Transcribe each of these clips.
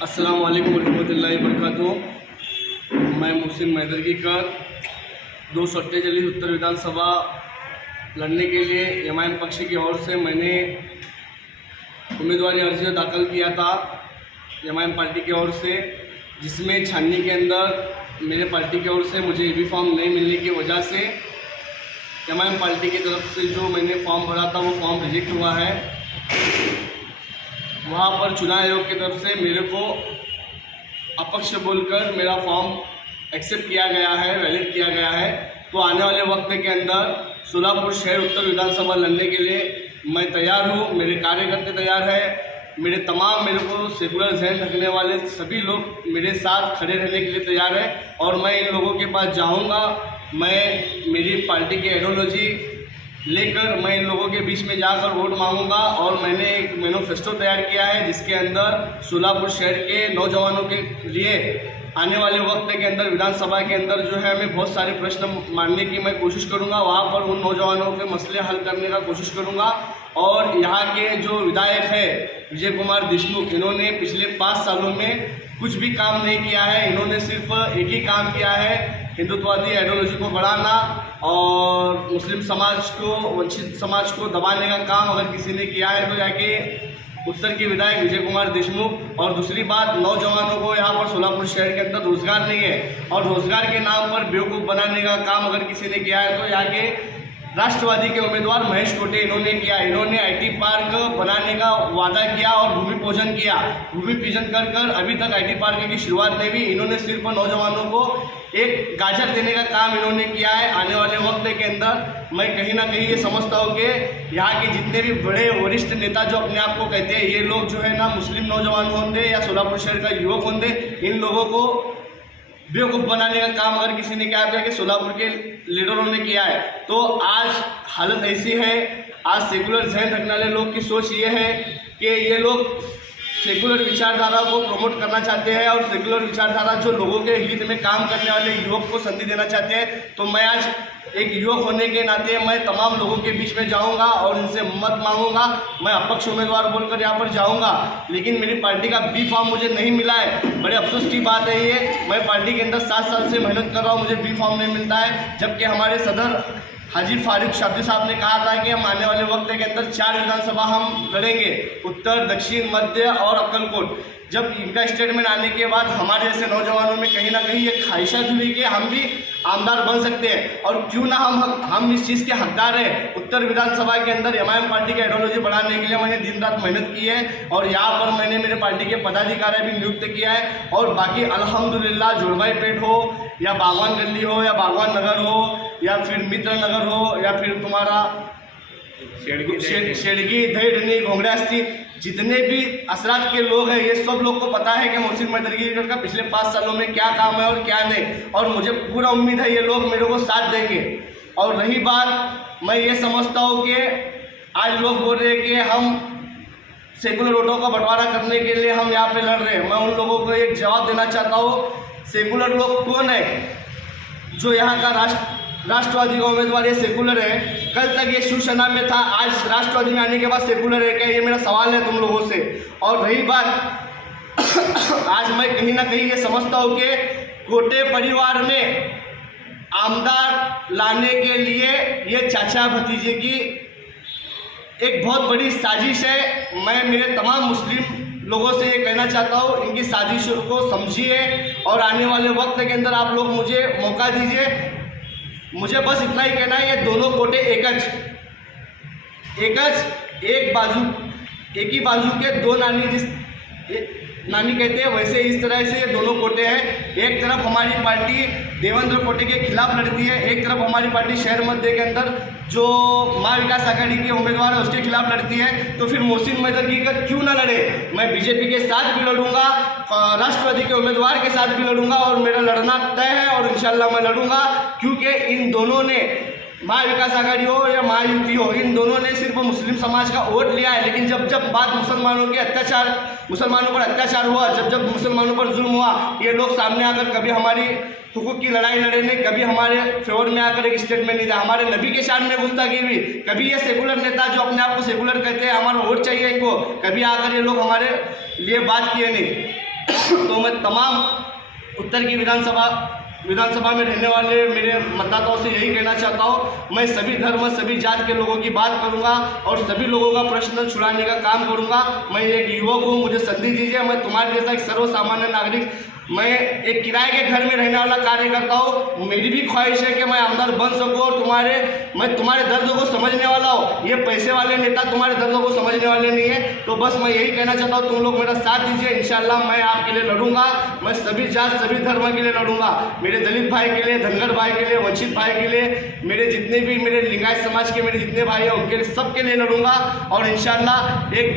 अस्सलाम वालेकुम रहमतुल्लाहि वबरकातुहू। मैं मुहसिन मैदरगी कर 248 उत्तर विधानसभा लड़ने के लिए एमआईएम पक्ष की ओर से मैंने उम्मीदवारी अर्जी दाखिल किया था एमआईएम पार्टी की ओर से, जिसमें छाननी के अंदर मेरे पार्टी की ओर से मुझे ईबी फॉर्म नहीं मिलने की वजह से एमआईएम पार्टी की तरफ से जो मैंने फॉर्म भरा था वो फॉर्म रिजेक्ट हुआ है। वहाँ पर चुनाव आयोग की तरफ से मेरे को अपक्ष बोलकर मेरा फॉर्म एक्सेप्ट किया गया है, वैलिड किया गया है। तो आने वाले वक्त के अंदर सोलापुर शहर उत्तर विधानसभा लड़ने के लिए मैं तैयार हूँ, मेरे कार्यकर्ता तैयार है, मेरे को सेकुलर जहन रखने वाले सभी लोग मेरे साथ खड़े रहने के लिए तैयार है। और मैं इन लोगों के पास जाऊँगा, मैं मेरी पार्टी की आइडियोलॉजी लेकर मैं इन लोगों के बीच में जाकर वोट मांगूंगा। और मैंने एक मैनिफेस्टो तैयार किया है जिसके अंदर सोलापुर शहर के नौजवानों के लिए आने वाले वक्त के अंदर विधानसभा के अंदर जो है मैं बहुत सारे प्रश्न मांगने की मैं कोशिश करूंगा, वहां पर उन नौजवानों के मसले हल करने का कोशिश करूंगा। और यहाँ के जो विधायक है विजय कुमार देशमुख, इन्होंने पिछले 5 सालों में कुछ भी काम नहीं किया है। इन्होंने सिर्फ एक ही काम किया है, हिंदुत्ववादी आइडियोलॉजी को बढ़ाना और मुस्लिम समाज को, वंचित समाज को दबाने का काम अगर किसी ने किया है तो जाके उत्तर के विधायक विजय कुमार देशमुख। और दूसरी बात, नौजवानों को यहाँ पर सोलापुर शहर के अंदर रोजगार नहीं है और रोजगार के नाम पर बेवकूफ़ बनाने का काम अगर किसी ने किया है तो यहाँ के राष्ट्रवादी के उम्मीदवार महेश कोटे इन्होंने किया। इन्होंने आईटी पार्क बनाने का वादा किया और भूमि पूजन किया। भूमि पूजन कर अभी तक आईटी पार्क की शुरुआत नहीं हुई। इन्होंने सिर्फ नौजवानों को एक गाजर देने का काम इन्होंने किया है। आने वाले वक्त के अंदर मैं कहीं ना कहीं ये समझता हूँ कि यहाँ के जितने भी बड़े वरिष्ठ नेता जो अपने आप को कहते हैं, ये लोग जो है ना मुस्लिम नौजवान होंगे या सोलापुर शहर का युवक होंगे, इन लोगों को बेवकूफ़ बनाने का काम अगर किसी ने क्या किया कि सोलापुर के लीडरों ने किया है। तो आज हालत ऐसी है, आज सेकुलर जहन रखने वाले लोग की सोच ये है कि ये लोग सेकुलर विचारधारा को प्रमोट करना चाहते हैं और सेकुलर विचारधारा जो लोगों के हित में काम करने वाले युवक को संधि देना चाहते हैं। तो मैं आज एक युवक होने के नाते मैं तमाम लोगों के बीच में जाऊंगा और इनसे मत मांगूंगा। मैं अपक्ष उम्मीदवार बोलकर यहाँ पर जाऊंगा, लेकिन मेरी पार्टी का बी फॉर्म मुझे नहीं मिला है। बड़े अफसोस की बात है ये। मैं पार्टी के अंदर 7 साल से मेहनत कर रहा हूँ, मुझे बी फॉर्म नहीं मिलता है। जबकि हमारे सदर हाजी फारूक शाब्दी साहब ने कहा था कि हम आने वाले वक्त के अंदर 4 विधानसभा हम लड़ेंगे, उत्तर, दक्षिण, मध्य और अक्कलकोट। जब इनका स्टेटमेंट आने के बाद हमारे जैसे नौजवानों में कहीं ना कहीं ये ख्वाहिशा जुड़ी कि हम भी आमदार बन सकते हैं और क्यों ना हम इस चीज़ के हकदार हैं। उत्तर विधानसभा के अंदर एमआईएम पार्टी की आइडियोलॉजी बढ़ाने के लिए मैंने दिन रात मेहनत की है और यहाँ पर मैंने मेरे पार्टी के पदाधिकारी भी नियुक्त किया है। और बाकी अल्हम्दुलिल्लाह जोड़बाई पेट हो या बागवान गली हो या बागवान नगर हो या फिर मित्र नगर हो या फिर तुम्हारा शेड़गी, दही, घोंगड़ास्ती, जितने भी असरात के लोग हैं, ये सब लोग को पता है कि मुहसिन मैदरगी का पिछले 5 सालों में क्या काम है और क्या नहीं। और मुझे पूरा उम्मीद है ये लोग मेरे को साथ देंगे। और रही बात, मैं ये समझता हूँ कि आज लोग बोल रहे हैं कि हम सेकुलर वोटों का बंटवारा करने के लिए हम यहाँ पे लड़ रहे हैं। मैं उन लोगों को एक जवाब देना चाहता हूँ, सेकुलर लोग कौन है? जो यहाँ का राष्ट्रवादी का उम्मीदवार ये सेकुलर है। कल तक ये शिवसेना में था, आज राष्ट्रवादी में आने के बाद सेकुलर है क्या? ये मेरा सवाल है तुम लोगों से। और रही बात, आज मैं कहीं ना कहीं ये समझता हूँ कि कोटे परिवार में आमदार लाने के लिए ये चाचा भतीजे की एक बहुत बड़ी साजिश है। मैं मेरे तमाम मुस्लिम लोगों से ये कहना चाहता हूँ, इनकी साजिशों को समझिए और आने वाले वक्त के अंदर आप लोग मुझे मौका दीजिए। मुझे बस इतना ही कहना है, ये दोनों कोटे एक ही बाजू के दो नानी, जिस नानी कहते हैं वैसे इस तरह से ये दोनों कोटे हैं। एक तरफ हमारी पार्टी देवेंद्र कोटे के खिलाफ लड़ती है, एक तरफ हमारी पार्टी शहर मध्य के अंदर जो माँ विकास आघाड़ी के उम्मीदवार है उसके खिलाफ लड़ती है। तो फिर मुहसिन मैदरगी का क्यों ना लड़े? मैं बीजेपी के साथ भी लड़ूंगा, राष्ट्रवादी के उम्मीदवार के साथ भी लड़ूंगा और मेरा लड़ना तय है और इंशाल्लाह मैं लड़ूंगा। क्योंकि इन दोनों ने, महा विकास आघाड़ी हो या महायुति हो, इन दोनों ने सिर्फ मुस्लिम समाज का वोट लिया है। लेकिन जब जब बात मुसलमानों पर अत्याचार हुआ, जब मुसलमानों पर जुल्म हुआ, ये लोग सामने आकर कभी हमारी हुकूक की लड़ाई लड़े नहीं, कभी हमारे फेवर में आकर एक स्टेटमेंट नहीं दिया। हमारे नबी के शान में गुस्ताखी हुई। कभी ये सेकुलर नेता जो अपने आप को सेकुलर कहते हैं, हमारा वोट चाहिए इनको, कभी आकर ये लोग हमारे लिए बात किए नहीं। तो मैं तमाम उत्तर की विधानसभा में रहने वाले मेरे मतदाताओं से यही कहना चाहता हूँ, मैं सभी धर्म सभी जात के लोगों की बात करूँगा और सभी लोगों का प्रश्न छुड़ाने का काम करूँगा। मैं एक युवक हूँ, मुझे संधि दीजिए। मैं तुम्हारे जैसा एक सर्वसामान्य नागरिक, मैं एक किराए के घर में रहने वाला कार्यकर्ता हूँ। मेरी भी ख्वाहिश है कि मैं आमदार बन सकूँ और मैं तुम्हारे दर्द को समझने वाला हूँ। ये पैसे वाले नेता तुम्हारे दर्दों को समझने वाले नहीं है। तो बस मैं यही कहना चाहता हूँ, तुम लोग मेरा साथ दीजिए। इंशाल्लाह मैं आपके लिए लड़ूंगा। मैं सभी जात सभी धर्म के लिए लड़ूंगा, मेरे दलित भाई के लिए, धनगर भाई के लिए, वंचित भाई के लिए, मेरे जितने भी मेरे लिंगायत समाज के मेरे जितने भाई हैं उनके लिए, सबके लिए लड़ूंगा और इंशाल्लाह एक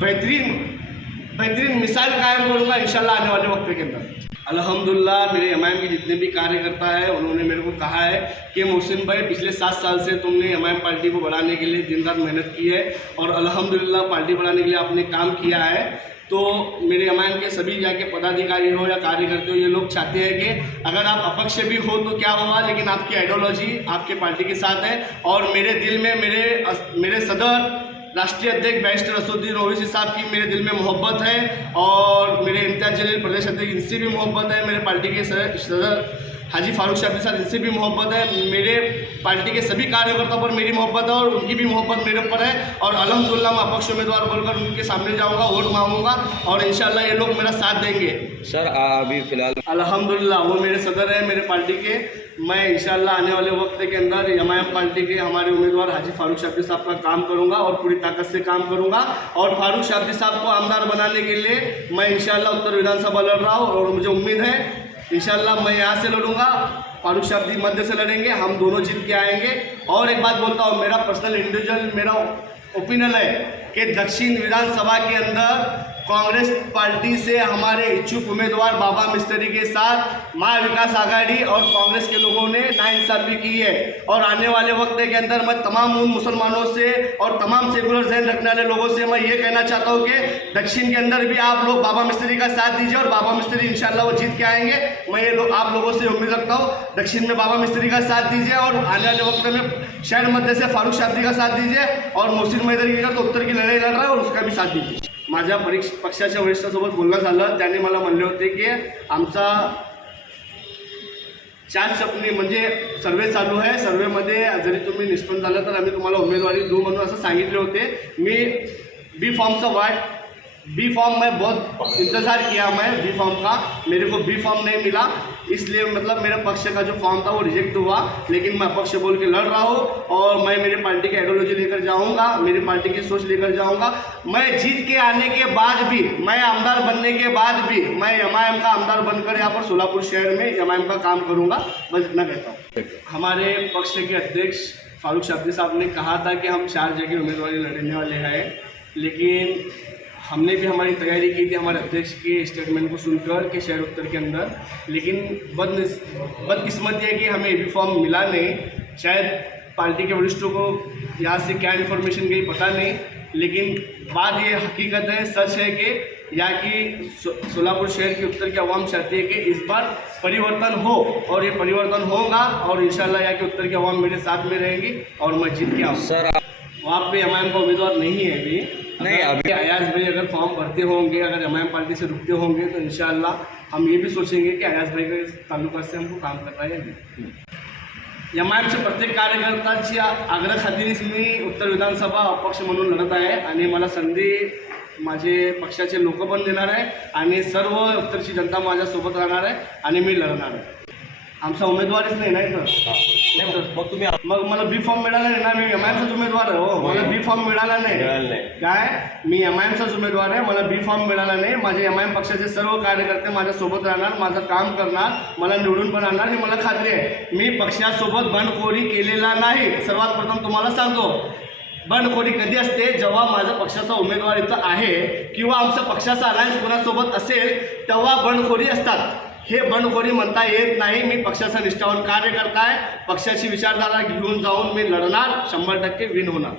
बेहतरीन मिसाल कायम करूँगा इंशाल्लाह आने वाले वक्त के अंदर। अल्हम्दुलिल्लाह मेरे एमआईएम के जितने भी कार्यकर्ता हैं उन्होंने मेरे को कहा है कि मोहसिन भाई पिछले 7 साल से तुमने एमआईएम पार्टी को बढ़ाने के लिए दिन रात मेहनत की है और अल्हम्दुलिल्लाह पार्टी बढ़ाने के लिए आपने काम किया है। तो मेरे एमआईएम के सभी जाके पदाधिकारी हो या कार्यकर्ता हो, ये लोग चाहते हैं कि अगर आप अपक्ष भी हो तो क्या हुआ, लेकिन आपकी आइडियोलॉजी आपके पार्टी के साथ है। और मेरे दिल में मेरे सदर राष्ट्रीय अध्यक्ष बैरिस्टर असदुद्दीन ओवैसी साहब की मेरे दिल में मोहब्बत है और मेरे इम्तियाज जलील प्रदेश अध्यक्ष इनसे भी मोहब्बत है। मेरे पार्टी के सदर हाजी फारूक साहब के साथ इनसे भी मोहब्बत है। मेरे पार्टी के सभी कार्यकर्ताओं पर मेरी मोहब्बत है और उनकी भी मोहब्बत मेरे ऊपर है। और अल्हम्दुलिल्लाह मैं अपक्ष उम्मीदवार बोलकर उनके सामने जाऊंगा, वोट मांगूंगा और इंशाल्लाह ये लोग मेरा साथ देंगे। सर अभी फिलहाल अल्हम्दुलिल्लाह वो मेरे सदर हैं मेरे पार्टी के। मैं इंशाल्लाह आने वाले वक्त के अंदर एमआईएम पार्टी के हमारे उम्मीदवार हाजी फारूक शाब्दी साहब का काम करूंगा और पूरी ताकत से काम करूंगा। और फारूक शाब्दी साहब को आमदार बनाने के लिए मैं इंशाल्लाह उत्तर विधानसभा लड़ रहा हूँ और मुझे उम्मीद है इंशाल्लाह मैं यहाँ से लड़ूंगा, फारूक शाब्दी मध्य से लड़ेंगे, हम दोनों जीत के आएंगे। और एक बात बोलता हूँ, मेरा पर्सनल इंडिविजुअल मेरा ओपिनियन है कि दक्षिण विधानसभा के अंदर कांग्रेस पार्टी से हमारे इच्छुक उम्मीदवार बाबा मिस्त्री के साथ महाविकास आघाड़ी और कांग्रेस के लोगों ने नाइंसाफी की है। और आने वाले वक्त के अंदर मैं तमाम उन मुसलमानों से और तमाम सेकुलर जहन रखने वाले लोगों से मैं ये कहना चाहता हूँ कि दक्षिण के अंदर भी आप लोग बाबा मिस्त्री का साथ दीजिए और बाबा मिस्त्री इंशाल्लाह वो जीत के आएंगे। मैं आप लोगों से उम्मीद रखता हूँ, दक्षिण में बाबा मिस्त्री का साथ दीजिए और आने वाले वक्त में शहर मध्य से फारूक शाब्दी का साथ दीजिए और मोहसिन मैदर तो उत्तर की लढाई लढ रहा है और उसका भी साथ दीजिए। माझ्या पक्षाच्या वरिष्ठांसोबत बोलणं झालं, त्यांनी मला म्हणले होते की आमचा 4 चपणी म्हणजे सर्वे चालू आहे, सर्वेमध्ये जरी तुम्ही निष्पन्न झालं तर आम्ही तुम्हाला उमेदवारी देऊ म्हणून असं सांगितले होते। मी बी फॉर्म में बहुत इंतज़ार किया, मैं बी फॉर्म का, मेरे को बी फॉर्म नहीं मिला, इसलिए मतलब मेरे पक्ष का जो फॉर्म था वो रिजेक्ट हुआ। लेकिन मैं अपक्ष बोल के लड़ रहा हूँ और मैं मेरी पार्टी की आइडियोलॉजी लेकर जाऊँगा, मेरी पार्टी की सोच लेकर जाऊँगा। मैं जीत के आने के बाद भी, मैं आमदार बनने के बाद भी मैं एमआईएम का आमदार बनकर यहाँ पर सोलापुर शहर में एमआईएम का काम करूँगा, बस इतना कहता हूँ। हमारे पक्ष के अध्यक्ष फारूक शाब्दी साहब ने कहा था कि हम 4 जगह उम्मीदवारी लड़ने वाले हैं, लेकिन हमने भी हमारी तैयारी की थी हमारे अध्यक्ष के स्टेटमेंट को सुनकर कि शहर उत्तर के अंदर, लेकिन बदकिस्मती है कि हमें भी फॉर्म मिला नहीं। शायद पार्टी के वरिष्ठों को यहाँ से क्या इन्फॉर्मेशन गई पता नहीं, लेकिन बात ये हकीकत है, सच है कि यहाँ की सोलापुर शहर की उत्तर की आवाम चाहती है कि इस बार परिवर्तन हो और ये परिवर्तन होगा और इंशाल्लाह यहाँ की उत्तर की आवाम मेरे साथ में रहेगी और मैं जीत के आऊँगा। सर वहाँ पे एमआईएम का उम्मीदवार नहीं है अभी। नहीं, अभी अयाज भाई अगर फॉर्म भरते होंगे, अगर एमआईएम पार्टी से रुकते होंगे तो इंशाल्लाह हम ये भी सोचेंगे कि अयाज भाई के तालुका से हमको काम करना है। एमआईएमच्या प्रत्येक कार्यकर्त्याच्या आग्रहाखातीरच मी उत्तर विधानसभा अपक्ष म्हणून लढत आहे आणि मला संधी माझे पक्षाचे लोक पण देणार आहे आणि सर्व उत्तरची जनता माझ्यासोबत राहणार आहे आणि मी लढणार आहे। आमचा उमेदवारच नाही ना इथं, मग मला बी फॉर्म मिळाला नाही ना, मी एमआईएमचाच उमेदवार आहे हो, मला बी फॉर्म मिळाला नाही काय, मी एमआईएमचाच उमेदवार आहे, मला बी फॉर्म मिळाला नाही। माझे एमआईएम पक्षाचे सर्व कार्यकर्ते माझ्यासोबत राहणार, माझं काम करणार, मला निवडून पण आणणार, हे मला खात्री आहे। मी पक्षासोबत बंडखोरी केलेला नाही। सर्वात प्रथम तुम्हाला सांगतो, बंडखोरी कधी असते, जेव्हा माझा पक्षाचा उमेदवार इथं आहे किंवा आमचा पक्षाचा अलायन्स कोणासोबत असेल तेव्हा बंडखोरी असतात। हे बंडखोरी म्हणता येत नाही। मी पक्षाचा निष्ठावान कार्यकर्ता आहे, पक्षाची विचारधारा घेऊन जाऊन मी लढणार, 100% विन होणार।